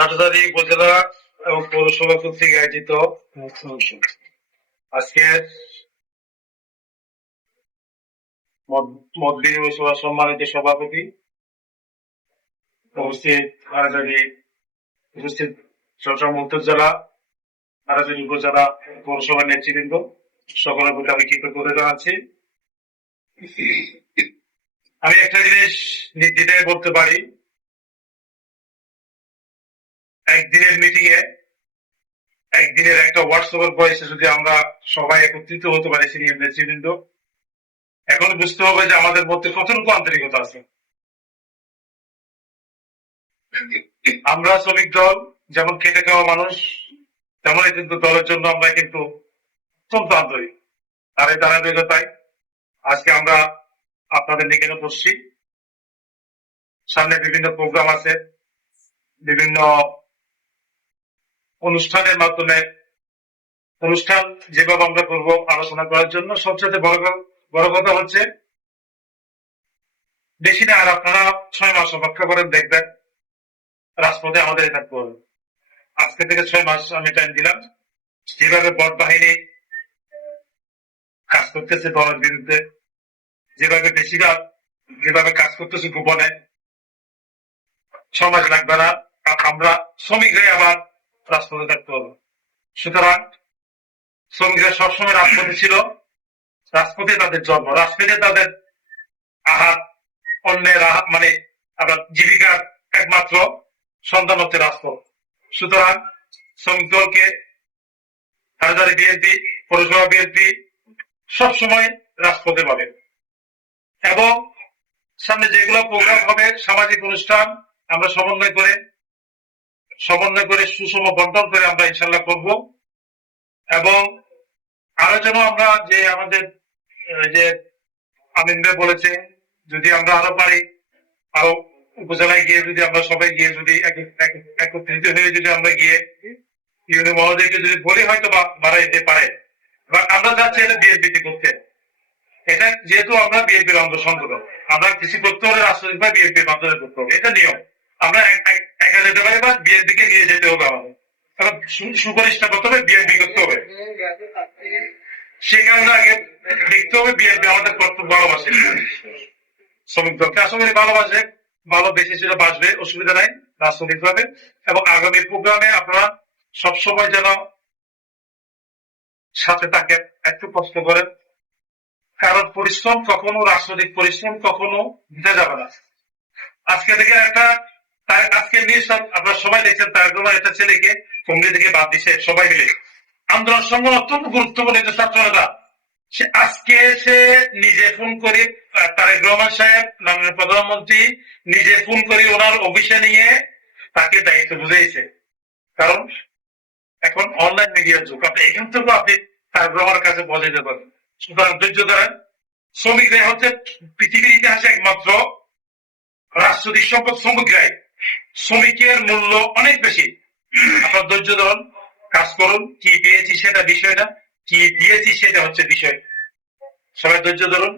হাটহাজারী উপজেলা এবং পৌরসভা কর্তৃক আয়োজিত আজকের মতবিনিময় সভা সম্মানিত সভাপতি উপস্থিত উপস্থিত চট্টগ্রাম উত্তর জেলা হাটহাজারী উপজেলা পৌরসভার নেতৃবৃন্দ সকলের প্রতি আমি কৃতজ্ঞতা জানাচ্ছি। আমি একটা জিনিস নির্দ্বিধায় বলতে পারি, একদিনের মিটিং এ একদিনের একটা হোয়াটসঅ্যাপের বয়সে যদি আমরা সবাই একত্রিত হতে পারি সিনিয়র নেতৃবৃন্দ, এখন বুঝতে হবে যে আমাদের মধ্যে কতটুকু আন্তরিকতা আছে। আমরা শ্রমিক দল যেমন খেটে খাওয়া মানুষ, তেমনই কিন্তু দলের জন্য আমরা কিন্তু অত্যন্ত আন্তরিক। আর এই ধারাবাহিকতায় আজকে আমরা আপনাদের নিকেটে বসছি। সামনে বিভিন্ন প্রোগ্রাম আছে, বিভিন্ন অনুষ্ঠানের মাধ্যমে অনুষ্ঠান যেভাবে আমরা করবো আলোচনা করার জন্য সবচেয়ে বড় কথা হচ্ছে বেশি না আর আপনারা 6 মাস অপেক্ষা করেন, দেখবেন রাজপথে আমাদের থাকতে হবে। আজকে থেকে 6 মাস আমি টাইম দিলাম। যেভাবে বট বাহিনী কাজ করতেছে দলের বিরুদ্ধে, যেভাবে কাজ করতেছে গোপনে, 6 মাস লাগবে না, আমরা শ্রমিকরাই আবার রাজপথে থাকতে হবে। সুতরাং শ্রমিকরা সবসময় রাজপথে ছিল, রাজপথে তাদের জন্ম, রাজপথে তাদের আহার, অন্যের আহার, মানে আবার জীবিকার একমাত্র সন্ধান হচ্ছে রাজপথ। সুতরাং শ্রমিক দলকে হাটহাজারী বিএনপি, পৌরসভা বিএনপি সবসময় রাজপথে পাবে এবং সামনে যেগুলো প্রোগ্রাম হবে, সামাজিক অনুষ্ঠান আমরা সমন্বয় করে সুষম বন্টন করে আমরা ইনশাল্লাহ করব। এবং আরো যেন আমরা যে আমাদের যে আমিন ভাই বলেছে, যদি আমরা আরো পারি, আরো উপজেলায় গিয়ে যদি আমরা সবাই গিয়ে যদি একত্রিত হয়ে যদি আমরা গিয়ে ইউনি মহোদয়কে যদি বলি হয়তো বাড়াইতে পারে। এবার আমরা যাচ্ছি এটা বিএনপিতে করতে, এটা যেহেতু আমরা বিএনপির অঙ্গ সংগঠন, আমরা কিছু করতে হলে রাজনৈতিকভাবে বিএনপির মাধ্যমে করতে হবে, এটা নিয়ম। আমরা একা যেতে পারি বা বিএনপি কে নিয়ে যেতে হবে, আমাদের সুপরিষ্কার করতে হবে, বিএনপি করতে হবে। সেই কারণে আগে দেখতে হবে বিএনপি আমাদের কর্তব্য ভালোবাসে, শ্রমিক দলকে আসলে ভালোবাসে, ভালো বেশি সেটা বাসবে, অসুবিধা নাই রাজনৈতিক ভাবে। এবং আগামী প্রোগ্রামে আপনারা সবসময় যেন সাথে থাকেন, একটু কষ্ট করেন, কারণ পরিশ্রম কখনো, রাজনৈতিক পরিশ্রম কখনো দিতে যাবে না। আজকে থেকে আজকে নিয়ে আপনারা সবাই দেখছেন, তার একটা ছেলেকে কংগ্রেস থেকে বাদ দিচ্ছে সবাই মিলে। আন্দোলন সংগ্রাম অত্যন্ত গুরুত্বপূর্ণ ছাত্রনেতা, সে নিজে ফোন করে তারেক রহমান সাহেব মাননীয় প্রধানমন্ত্রী নিজে ফোন করে ওনার অফিসে নিয়ে তাকে দায়িত্ব বুঝিয়েছে। কারণ এখন অনলাইন মিডিয়ার যুগ, আপনি এখান থেকেও আপনি তারেক রহমানের কাছে পৌঁছাতে পারেন। সুতরাং ধৈর্য ধরেন। শ্রমিকরাই হচ্ছে পৃথিবীর ইতিহাসে একমাত্র রাজনৈতিক সম্পদ, শ্রমিকরাই। শ্রমিকের মূল্য অনেক বেশি। আপনার ধৈর্য ধরুন, কাজ করুন, কি পেয়েছি সেটা বিষয় না, কি দিয়েছি সেটা হচ্ছে বিষয়। সবাই ধৈর্য ধরুন।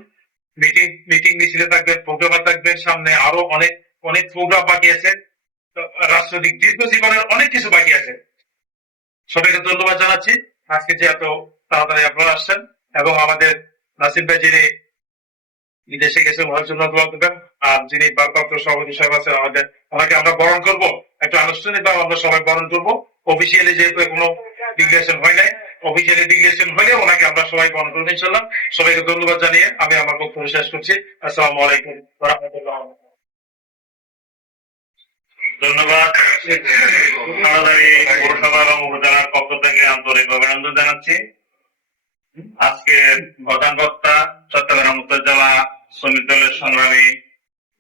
মিটিং মিছিলে থাকবেন, প্রোগ্রামে থাকবেন, সামনে আরো অনেক প্রোগ্রাম বাকি আছে, রাজনৈতিক দীর্ঘ জীবনের অনেক কিছু বাকি আছে। সবাইকে ধন্যবাদ জানাচ্ছি আজকে যে এত তাড়াতাড়ি আপনারা আসছেন। এবং আমাদের নাসিম ভাই যিনি বিদেশে গেছেন ওনার জন্য দোয়া করবেন। আর যিনি ভারপ্রাপ্ত সভাপতি সাহেব আছেন ওনাকে আমরা বরণ করবো, একটু আনুষ্ঠানিক ভাবে আমরা সবাই বরণ করবো। অফিসিয়ালি যেহেতু কোনো ডিক্লারেশন হয় নাই, অফিসিয়ালি ডিক্লারেশন হলে ওনাকে আমরা সবাই বরণ করবো ইনশাল্লাহ। সবাইকে ধন্যবাদ জানিয়ে আমি আমার বক্তব্য শেষ করছি। আসসালামু আলাইকুম ওয়া রাহমাতুল্লাহ। ধন্যবাদ। হাটহাজারী পৌরসভা এবং উপজেলার পক্ষ থেকে আন্তরিক অভিনন্দন জানাচ্ছি। আজকে প্রধান বক্তা চট্টগ্রাম উত্তর জেলা শ্রমিক দলের সংগ্রামী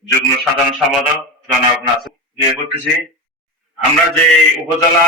যুগ্ম সাধারণ সম্পাদক জনাব নাসির দিয়ে করতেছি। আমরা যে উপজেলা